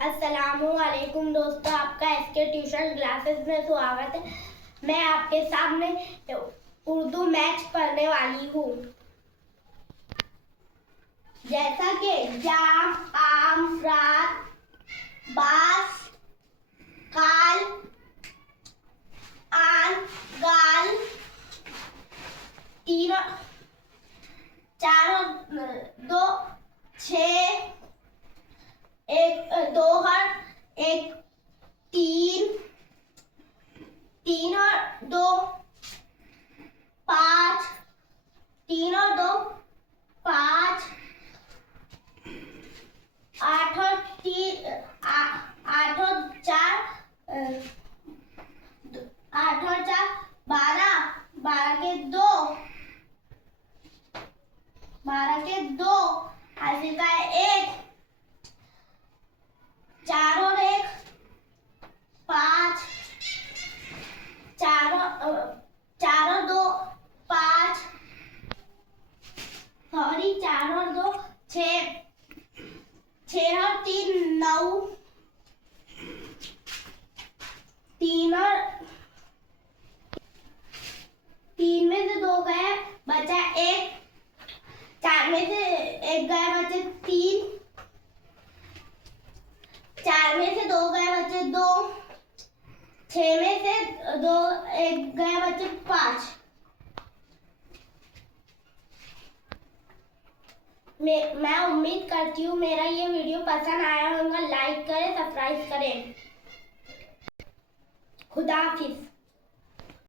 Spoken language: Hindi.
अस्सलामुअलैकुम दोस्तों, आपका एसके ट्यूशन क्लासेस में स्वागत है। मैं आपके सामने उर्दू मैथ्स पढ़ने वाली हूँ। जैसा कि जाम, आम, रात, बास, काल, आन, गाल, तीनों, चारों, दो, छः, एक, दो हर, एक, तीन, तीन और दो, पाँच, तीन और दो, पाँच, आठ और तीन, आठ और चार, आठ और चार, बारह, बारह के दो, बारह के दो, ऐसे का एक, चार और एक, पाँच, चार और दो, पाँच, सॉरी, चार और दो, छः, छः और तीन, नौ, तीन में से दो गए, बचा एक, चार में से एक गए, बचे तीन, चार में से दो गए, बचे दो, छः में से दो एक गए, बचे पाँच। मैं उम्मीद करती हूँ मेरा ये वीडियो पसंद आया होगा। लाइक करें, सब्सक्राइब करें। खुदा हाफिज।